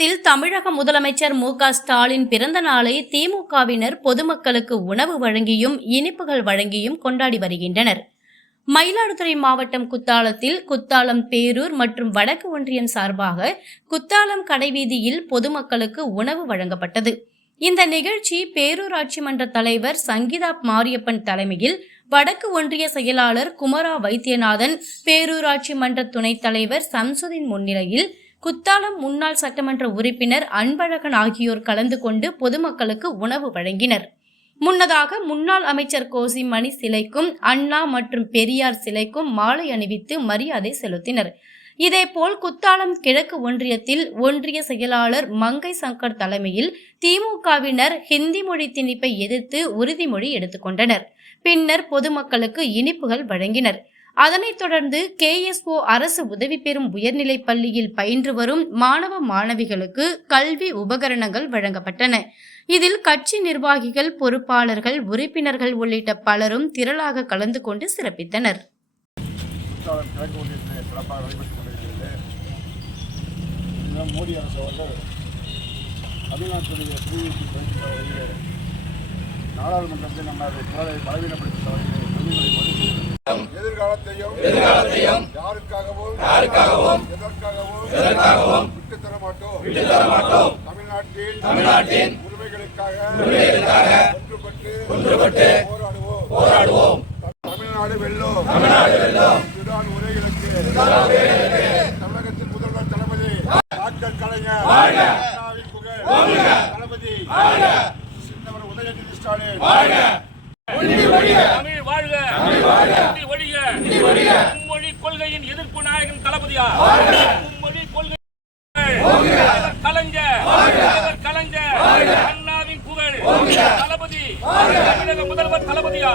குத்தாலத்தில் தமிழக முதலமைச்சர் மு.க.ஸ்டாலின் பிறந்த நாளை திமுகவினர் பொதுமக்களுக்கு உணவு வழங்கியும் இனிப்புகள் வழங்கியும் கொண்டாடி வருகின்றனர். மயிலாடுதுறை மாவட்டம் குத்தாலத்தில் குத்தாலம் பேரூர் மற்றும் வடக்கு ஒன்றியம் சார்பாக குத்தாலம் கடைவீதியில் பொதுமக்களுக்கு உணவு வழங்கப்பட்டது. இந்த நிகழ்ச்சி பேரூராட்சி மன்ற தலைவர் சங்கீதா மாரியப்பன் தலைமையில் வடக்கு ஒன்றிய செயலாளர் குமரா வைத்தியநாதன், பேரூராட்சி மன்ற துணைத் தலைவர் சம்சுதீன் முன்னிலையில் குத்தாலம் முன்னாள் சட்டமன்ற உறுப்பினர் அன்பழகன் ஆகியோர் கலந்து கொண்டு பொதுமக்களுக்கு உணவு வழங்கினர். முன்னதாக முன்னாள் அமைச்சர் கோசி மணி சிலைக்கும் அண்ணா மற்றும் பெரியார் சிலைக்கும் மாலை அணிவித்து மரியாதை செலுத்தினர். இதேபோல் குத்தாலம் கிழக்கு ஒன்றியத்தில் ஒன்றிய செயலாளர் மங்கை சங்கர் தலைமையில் திமுகவினர் ஹிந்தி மொழி திணிப்பை எதிர்த்து உறுதிமொழி எடுத்துக்கொண்டனர். பின்னர் பொதுமக்களுக்கு இனிப்புகள் வழங்கினர். அதனைத் தொடர்ந்து KSO அரசு உதவி பெறும் உயர்நிலைப் பள்ளியில் பயின்று வரும் மாணவ மாணவிகளுக்கு கல்வி உபகரணங்கள் வழங்கப்பட்டன. இதில் கட்சி நிர்வாகிகள், பொறுப்பாளர்கள், உறுப்பினர்கள் உள்ளிட்ட பலரும் திரளாக கலந்து கொண்டு சிறப்பித்தனர். நாடாளுமன்றத்தில் நம்ம எதிர்காலத்தையும் யாருக்காகவும் எதற்காகவும் விட்டுத்தர மாட்டோம். தமிழ்நாட்டின் உரிமைகளுக்காக ஒன்றுபட்டு போராடுவோம். தமிழ்நாடு வெல்லும். இதுதான் உரைகளுக்கு தமிழகத்தின் முதல்வர் தளபதி டாக்டர் கலைஞர் அண்ணாவின் புகழ் தளபதி சின்னவர் உதயநிதி ஸ்டாலின் தமிழ் வாழ்க, மும்மொழி கொள்கையின் எதிர்ப்பு நாயகன் தளபதியா, மும்மொழி கொள்கை கலைஞர் அண்ணாவின் புகழ் தளபதி தமிழக முதல்வர் தளபதியா.